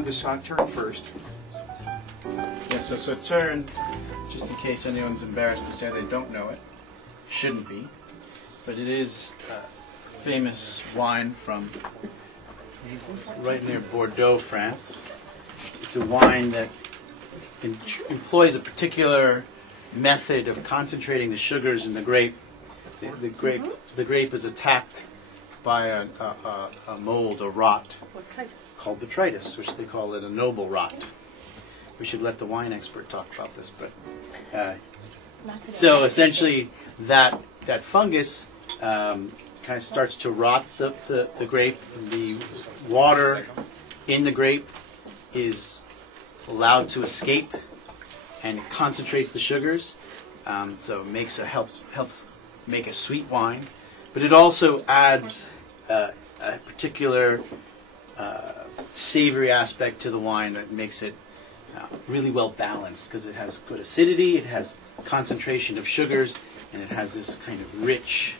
do the sauterne first. Yeah, so sauterne, just in case anyone's embarrassed to say they don't know it, shouldn't be, but it is a famous wine from right near Bordeaux, France. It's a wine that employs a particular method of concentrating the sugars in the grape. The grape is attacked by a mold, a rot, called botrytis, which they call it a noble rot. We should let the wine expert talk about this, but so essentially that fungus kind of starts to rot the grape. The water in the grape is allowed to escape, and it concentrates the sugars. So it helps make a sweet wine, but it also adds a particular savory aspect to the wine that makes it really well balanced, because it has good acidity, it has concentration of sugars, and it has this kind of rich,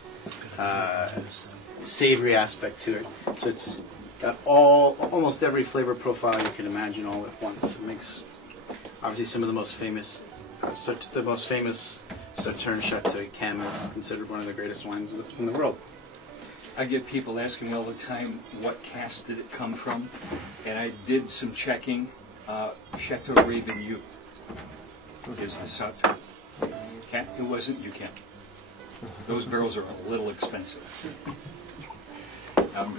savory aspect to it. So it's got almost every flavor profile you can imagine all at once. It makes obviously some of the most famous, Sauterne Chateau Cam is considered one of the greatest wines in the world. I get people asking me all the time, what cask did it come from? And I did some checking. Chateau Rayne-Vigneau is the Sauterne. It wasn't UCAM. Those barrels are a little expensive. I'm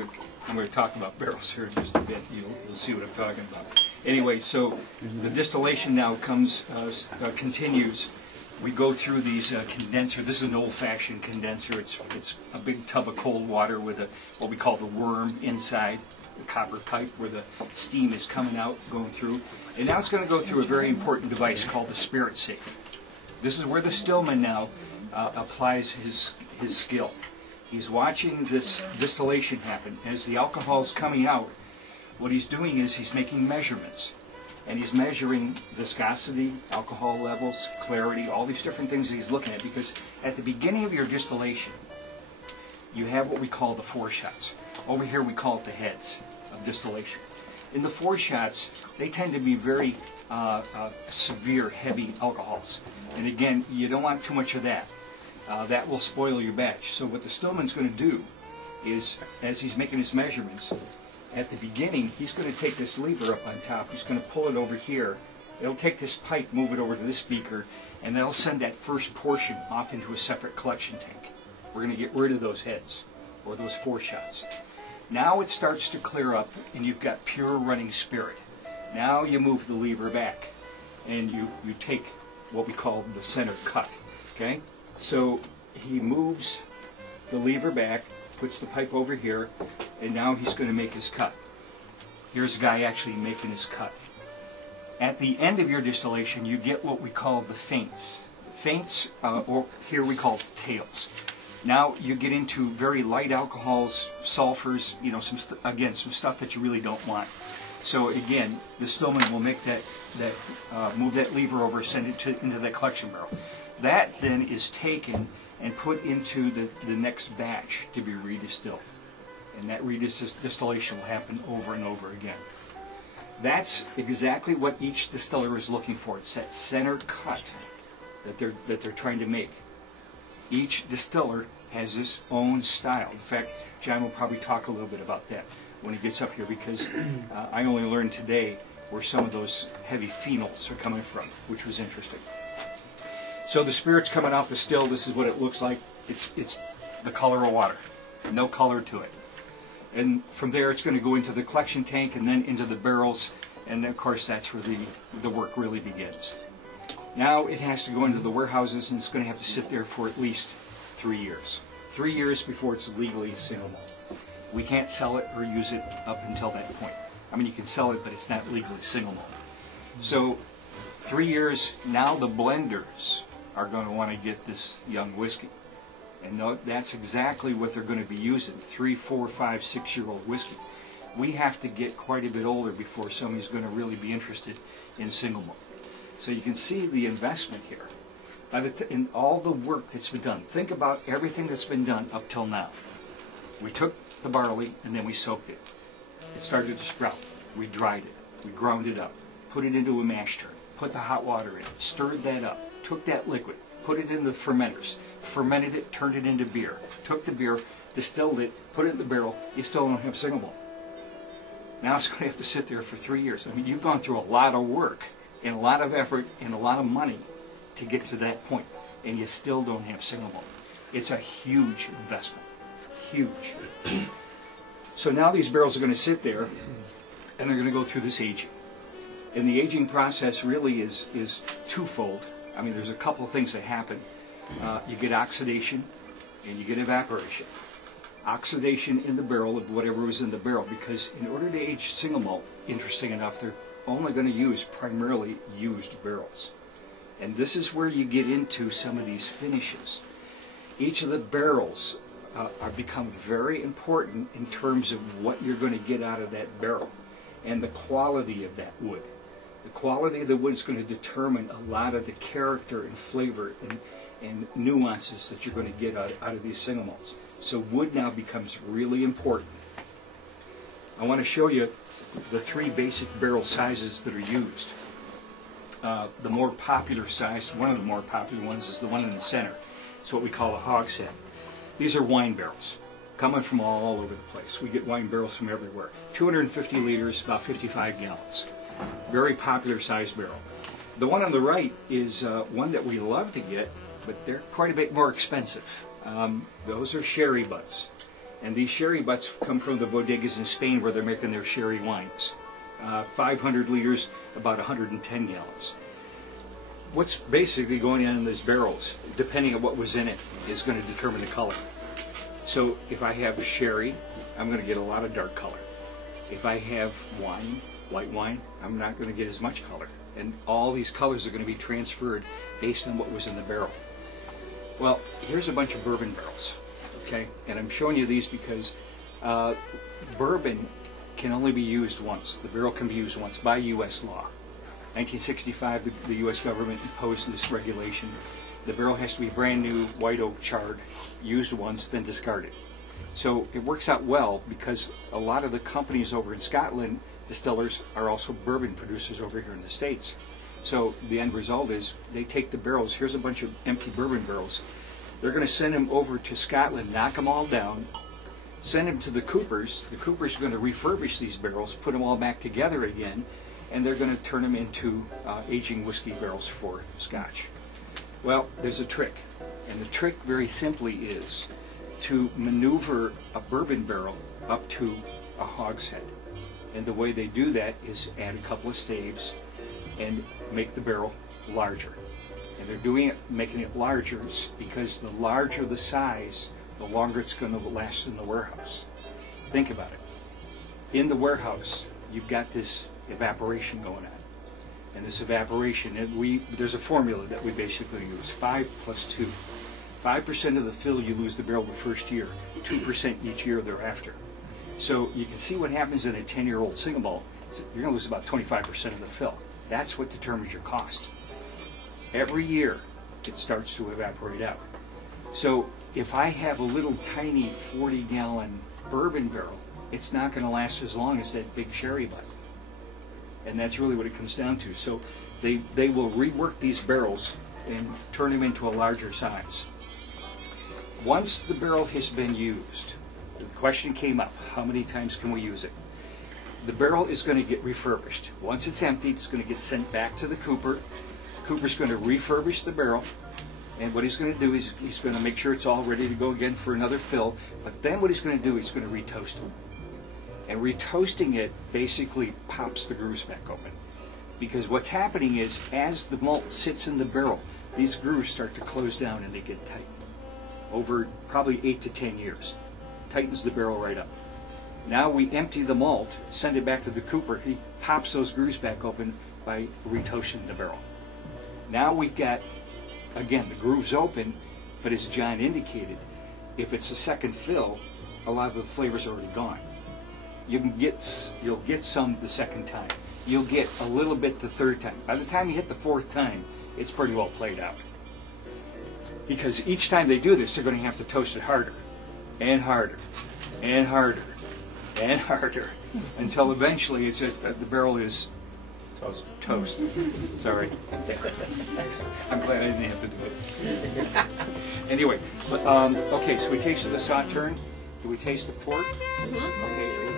going to talk about barrels here in just a bit. You'll see what I'm talking about. Anyway, so the distillation now continues. We go through these condenser. This is an old-fashioned condenser. It's a big tub of cold water with what we call the worm inside, the copper pipe where the steam is coming out, going through. And now it's going to go through a very important device called the spirit safe. This is where the stillman now applies his skill. He's watching this distillation happen. As the alcohol is coming out, what he's doing is he's making measurements. And he's measuring viscosity, alcohol levels, clarity, all these different things that he's looking at, because at the beginning of your distillation, you have what we call the foreshots. Over here we call it the heads of distillation. In the foreshots, they tend to be very severe, heavy alcohols. And again, you don't want too much of that. That will spoil your batch. So what the stillman's going to do is, as he's making his measurements, at the beginning, he's going to take this lever up on top. He's going to pull it over here. It'll take this pipe, move it over to this beaker, and that'll send that first portion off into a separate collection tank. We're going to get rid of those heads, or those foreshots. Now it starts to clear up, and you've got pure running spirit. Now you move the lever back, and you take what we call the center cut. Okay? So he moves the lever back, puts the pipe over here, and now he's going to make his cut. Here's a guy actually making his cut. At the end of your distillation, you get what we call the feints. Feints, or here we call tails. Now you get into very light alcohols, sulfurs, some stuff that you really don't want. So again, the stillman will make move that lever over, send it into that collection barrel. That then is taken and put into the next batch to be redistilled. And that redistillation will happen over and over again. That's exactly what each distiller is looking for. It's that center cut that they're trying to make. Each distiller has his own style. In fact, John will probably talk a little bit about that when he gets up here, because I only learned today where some of those heavy phenols are coming from, which was interesting. So the spirit's coming off the still. This is what it looks like. It's the color of water, no color to it. And from there, it's going to go into the collection tank and then into the barrels, and of course that's where the work really begins. Now it has to go into the warehouses, and it's going to have to sit there for at least 3 years. 3 years before it's legally single malt. We can't sell it or use it up until that point. I mean, you can sell it, but it's not legally single malt. So 3 years, now the blenders are going to want to get this young whiskey. And that's exactly what they're going to be using, 3, 4, 5, 6-year-old whiskey. We have to get quite a bit older before somebody's going to really be interested in single malt. So you can see the investment here. In all the work that's been done, think about everything that's been done up till now. We took the barley and then we soaked it. It started to sprout. We dried it. We ground it up, put it into a mash tun, put the hot water in, stirred that up, took that liquid, put it in the fermenters, fermented it, turned it into beer, took the beer, distilled it, put it in the barrel. You still don't have single malt. Now it's going to have to sit there for 3 years. I mean, you've gone through a lot of work and a lot of effort and a lot of money to get to that point, and you still don't have single malt. It's a huge investment, huge. So now these barrels are going to sit there, and they're going to go through this aging. And the aging process really is twofold. I mean, there's a couple of things that happen. You get oxidation, and you get evaporation. Oxidation in the barrel of whatever was in the barrel, because in order to age single malt, interesting enough, they're only going to use primarily used barrels. And this is where you get into some of these finishes. Each of the barrels are become very important in terms of what you're going to get out of that barrel and the quality of that wood. The quality of the wood is going to determine a lot of the character and flavor and nuances that you're going to get out of these single malts. So wood now becomes really important. I want to show you the 3 basic barrel sizes that are used. The more popular size, one of the more popular ones, is the one in the center. It's what we call a hogshead. These are wine barrels, coming from all over the place. We get wine barrels from everywhere. 250 liters, about 55 gallons. Very popular size barrel. The one on the right is one that we love to get, but they're quite a bit more expensive. Those are sherry butts. And these sherry butts come from the bodegas in Spain where they're making their sherry wines. 500 liters, about 110 gallons. What's basically going on in these barrels, depending on what was in it, is going to determine the color. So if I have sherry, I'm going to get a lot of dark color. If I have wine, white wine, I'm not going to get as much color. And all these colors are going to be transferred based on what was in the barrel. Well, here's a bunch of bourbon barrels, okay? And I'm showing you these because bourbon can only be used once. The barrel can be used once by U.S. law. 1965, the U.S. government imposed this regulation. The barrel has to be brand new, white oak charred, used once, then discarded. So it works out well because a lot of the companies over in Scotland, distillers, are also bourbon producers over here in the States. So the end result is they take the barrels, here's a bunch of empty bourbon barrels, they're going to send them over to Scotland, knock them all down, send them to the coopers are going to refurbish these barrels, put them all back together again, and they're going to turn them into aging whiskey barrels for Scotch. Well, there's a trick, and the trick very simply is to maneuver a bourbon barrel up to a hogshead. And the way they do that is add a couple of staves and make the barrel larger. And they're doing it, making it larger because the larger the size, the longer it's going to last in the warehouse. Think about it. In the warehouse, you've got this evaporation going on. And this evaporation, there's a formula that we basically use, 5 plus 2. 5% of the fill you lose the barrel the first year, 2% each year thereafter. So you can see what happens in a 10-year-old single malt. You're going to lose about 25% of the fill. That's what determines your cost. Every year, it starts to evaporate out. So if I have a little tiny 40-gallon bourbon barrel, it's not going to last as long as that big sherry butt. And that's really what it comes down to. So they will rework these barrels and turn them into a larger size. Once the barrel has been used, the question came up, how many times can we use it? The barrel is going to get refurbished. Once it's emptied, it's going to get sent back to the cooper. The cooper's going to refurbish the barrel, and what he's going to do is he's going to make sure it's all ready to go again for another fill, but then what he's going to do is he's going to retoast it. And retoasting it basically pops the grooves back open. Because what's happening is, as the malt sits in the barrel, these grooves start to close down and they get tight. Over probably 8 to 10 years. Tightens the barrel right up. Now we empty the malt, send it back to the cooper, he pops those grooves back open by retoasting the barrel. Now we've got, again, the grooves open, but as John indicated, if it's a second fill, a lot of the flavor's already gone. You'll get some the second time. You'll get a little bit the third time. By the time you hit the fourth time, it's pretty well played out. Because each time they do this, they're going to have to toast it harder, and harder, and harder. and harder, until eventually it's just that the barrel is toast. Sorry. I'm glad I didn't have to do it. Anyway, okay, so we tasted the Sauterne. Do we taste the port? Okay.